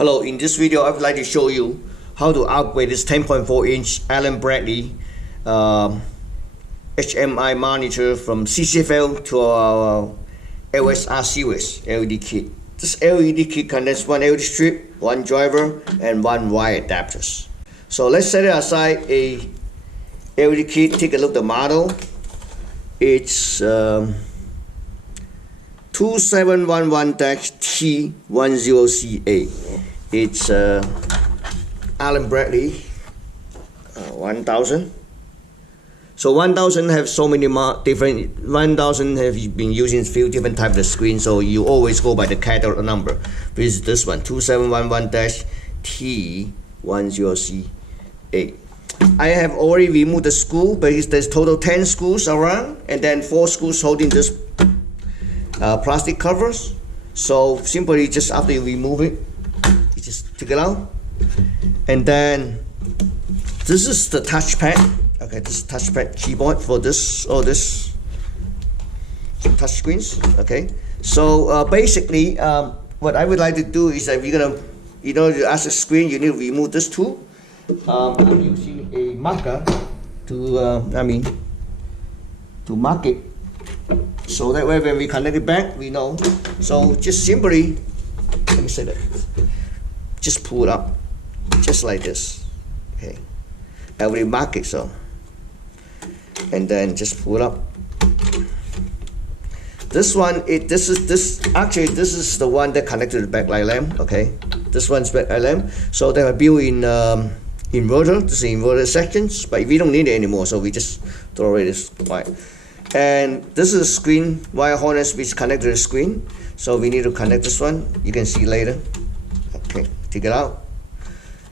Hello, in this video I would like to show you how to upgrade this 10.4-inch Allen Bradley HMI monitor from CCFL to our LSR series LED kit. This LED kit contains one LED strip, one driver, and one wire adapters. So let's set it aside a LED kit. Take a look at the model. It's 2711-T10CA. It's Allen Bradley 1000. So 1000 have so many different 1000 have been using a few different types of screens, so you always go by the catalog number. This is this one, 2711-T10CA. I have already removed the screw, but there's total 10 screws around, and then 4 screws holding this plastic covers. So simply just after you remove it, you just take it out, and then this is the touchpad. Okay, this touchpad keyboard for this this touch screens. Okay, so basically, what I would like to do is that we're gonna, to ask the screen, you need to remove this tool. I'm using a marker to to mark it, so that way when we connect it back, we know. So just simply, let me say that, just pull it up, just like this. Okay, I already mark it, so, and then just pull it up. This one, this is the one that connected to the backlight lamp. Okay, this one's backlight lamp. So they have built-in inverter. This is inverter sections, but we don't need it anymore, so we just throw away this wire. And this is a screen wire harness which connected to the screen. So we need to connect this one. You can see later. Okay, take it out.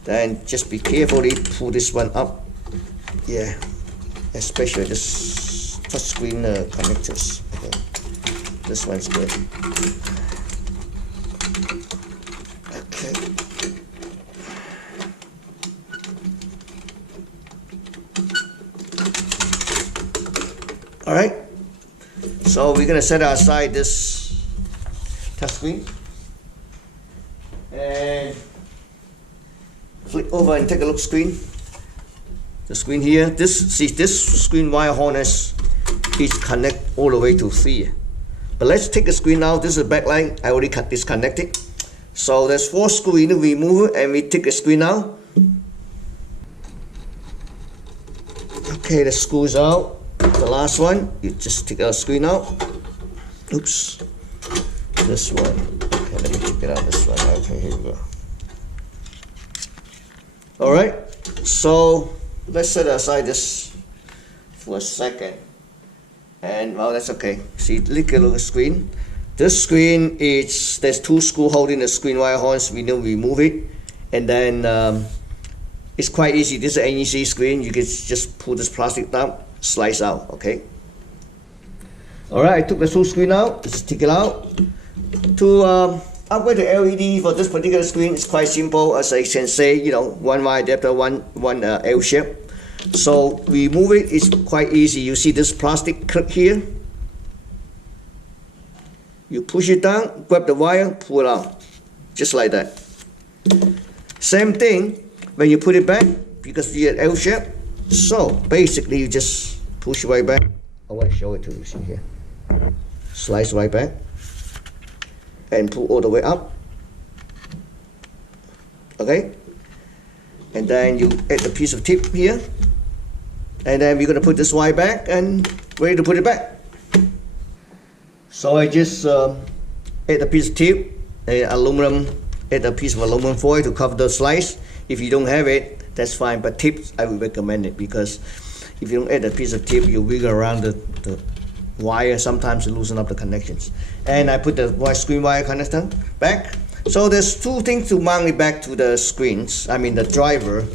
Then just be carefully pull this one up. Yeah, especially this touch screen connectors. Okay, this one's good. Okay. All right. So we're gonna set aside this touch screen and flip over and take a look screen. The screen here, this screen wire harness is connect all the way to 3. But let's take the screen out. This is a backlight. I already disconnected. So there's 4 screws. We need to remove it, and we take the screen out. Okay, the screws out. The last one, you just take the screen out. Oops. This one. Okay, let me take it out. This one. Okay, here we go. All right. So let's set aside this for a second. And well, that's okay. See, look at the screen. This screen is, there's 2 screws holding the screen wire harness. We need to remove it, and then it's quite easy. This is an NEC screen. You can just pull this plastic down, slice out. Okay. All right. I took the 2 screen out. Just take it out. To upgrade the LED for this particular screen is quite simple. As I can say, one wire adapter, one L shape. So remove it is quite easy. You see this plastic clip here. You push it down, grab the wire, pull it out, just like that. Same thing when you put it back, because you get L shape. So basically, you just push right back. I want to show it to you. See here. Slice right back and pull all the way up. Okay. And then you add a piece of tip here, and then we're gonna put this wire back and ready to put it back. So I just add a piece of tip, add a piece of aluminum foil to cover the slice. If you don't have it, that's fine, but tips, I would recommend it, because if you don't add a piece of tip, you wiggle around the wire, sometimes you loosen up the connections. And I put the screen wire connector back. So there's 2 things to mount it back to the screens. The driver.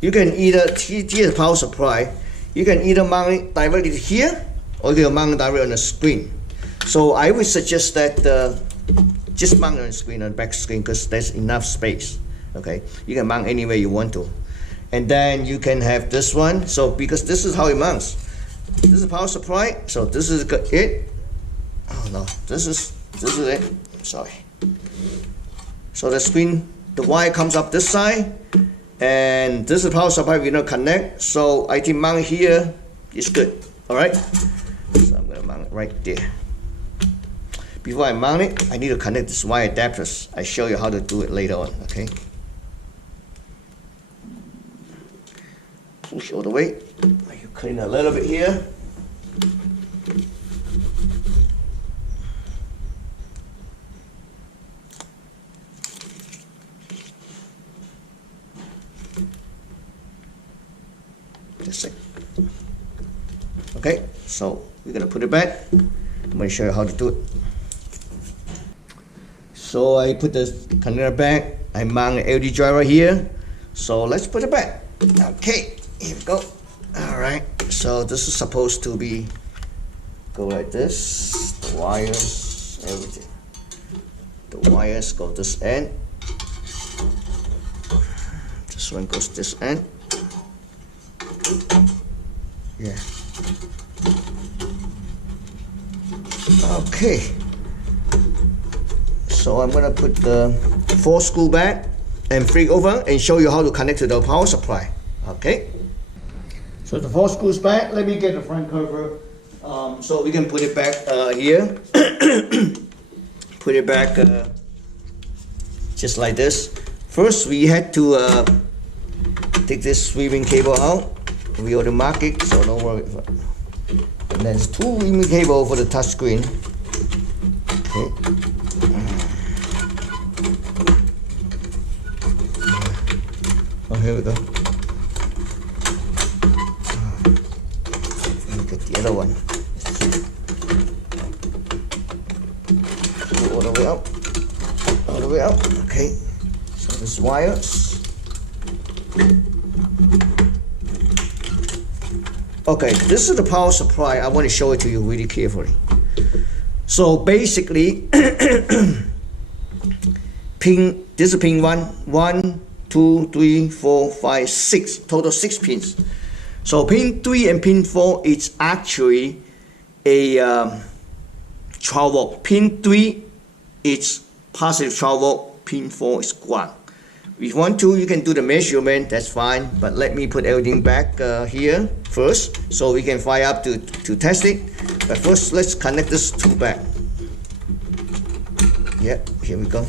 You can either, here's the power supply. You can either mount it directly here, or you can mount it directly on the screen. So I would suggest that just mount it on the screen, on the back screen, because there's enough space. Okay, you can mount anywhere you want to. And then you can have this one. So because this is how it mounts. This is the power supply. So this is it. Oh no, this is it. Sorry. So the screen the wire comes up this side, and this is the power supply we're gonna connect. So I think mount here is good. All right. So I'm gonna mount it right there. Before I mount it, I need to connect this wire adapters. I show you how to do it later on. Okay. Push all the way. You clean a little bit here. Just a sec. Okay, so we're gonna put it back. I'm gonna show you how to do it. So I put the connector back. I mount an LED driver here. So let's put it back. Okay, here we go. All right. So this is supposed to be go like this. The wires, everything. The wires go this end. This one goes this end. Yeah. Okay. So I'm gonna put the 4 screw back and 3 over and show you how to connect to the power supply. Okay. So the 4 screws back. Let me get the front cover so we can put it back here. Put it back just like this. First, we had to take this weaving cable out. We already mark it, so don't worry. And there's 2 weaving cable for the touch screen. Okay. Oh, here we go. Look at the other one. All the way up. All the way up. Okay. So this wires. Okay, this is the power supply. I want to show it to you really carefully. So basically, pin. This is pin 1, 1, 2, 3, 4, 5, 6. Total 6 pins. So pin 3 and pin 4 is actually a 12 volt. Pin 3 is positive 12 volt. Pin 4 is ground. If you want to, you can do the measurement, that's fine. But let me put everything back here first so we can fire up to test it. But first, let's connect this 2 back. Yeah, here we go.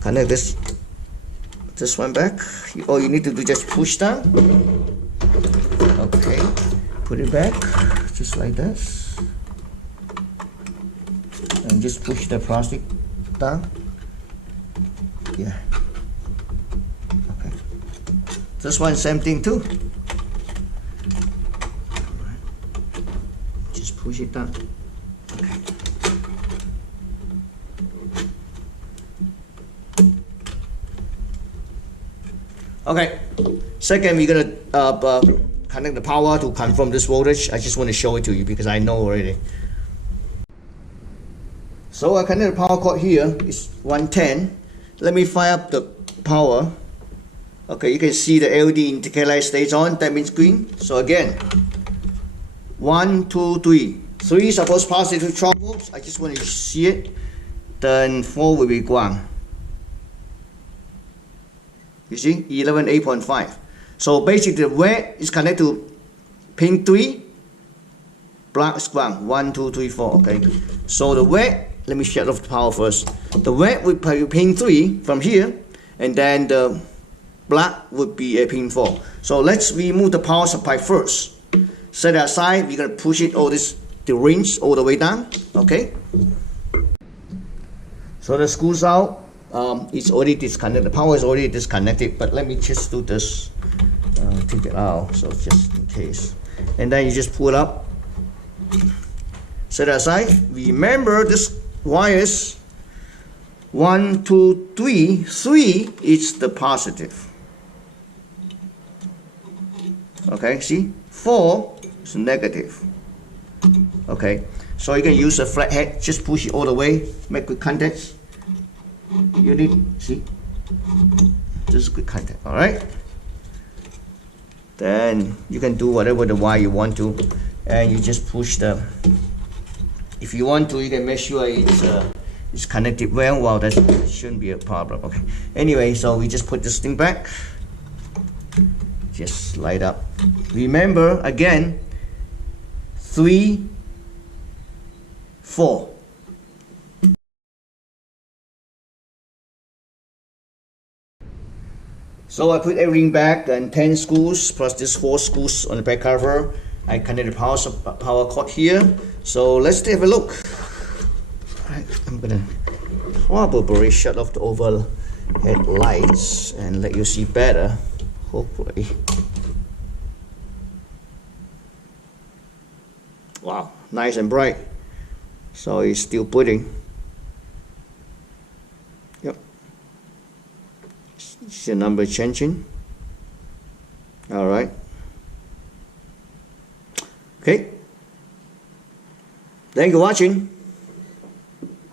Connect this one back. All you need to do is just push down. Okay, put it back just like this. And just push the plastic down. Yeah. This one, same thing too. Just push it down. Okay. Okay. Second, we're gonna connect the power to confirm this voltage. I just want to show it to you because I know already. So I connect the power cord here. It's 110. Let me fire up the power. Okay, you can see the LED indicator light stays on, that means green. So again, 1, 2, 3. 3 is supposed positive 12 volts. I just want to see it. Then 4 will be ground. You see, 11, 8.5. So basically the red is connected to pin 3, black is ground. 1, 2, 3, 4. Okay. So the red, let me shut off the power first. The red will be pin 3 from here, and then the black would be a pin 4. So let's remove the power supply first. Set it aside. We're gonna push it all the rings all the way down. Okay. So the screws out. It's already disconnected. The power is already disconnected. But let me just do this. Take it out. So just in case. And then you just pull it up. Set it aside. Remember this wires. 1, 2, 3. 3 is the positive. Okay, see? 4 is negative. Okay, so you can use a flathead, just push it all the way, make good contact. You need, see? This is good contact, alright? Then you can do whatever the wire you want to, and you just push the, if you want to, you can make sure it's it's connected well, that shouldn't be a problem. Okay, anyway, so we just put this thing back, just light up. Remember again, 3, 4. So I put everything back, and 10 screws plus this 4 screws on the back cover. I connected the power cord here. So let's have a look. Right, I'm gonna probably shut off the overhead lights and let you see better, hopefully. Wow, nice and bright. So it's still putting. Yep. See the number changing. All right. Okay. Thank you for watching.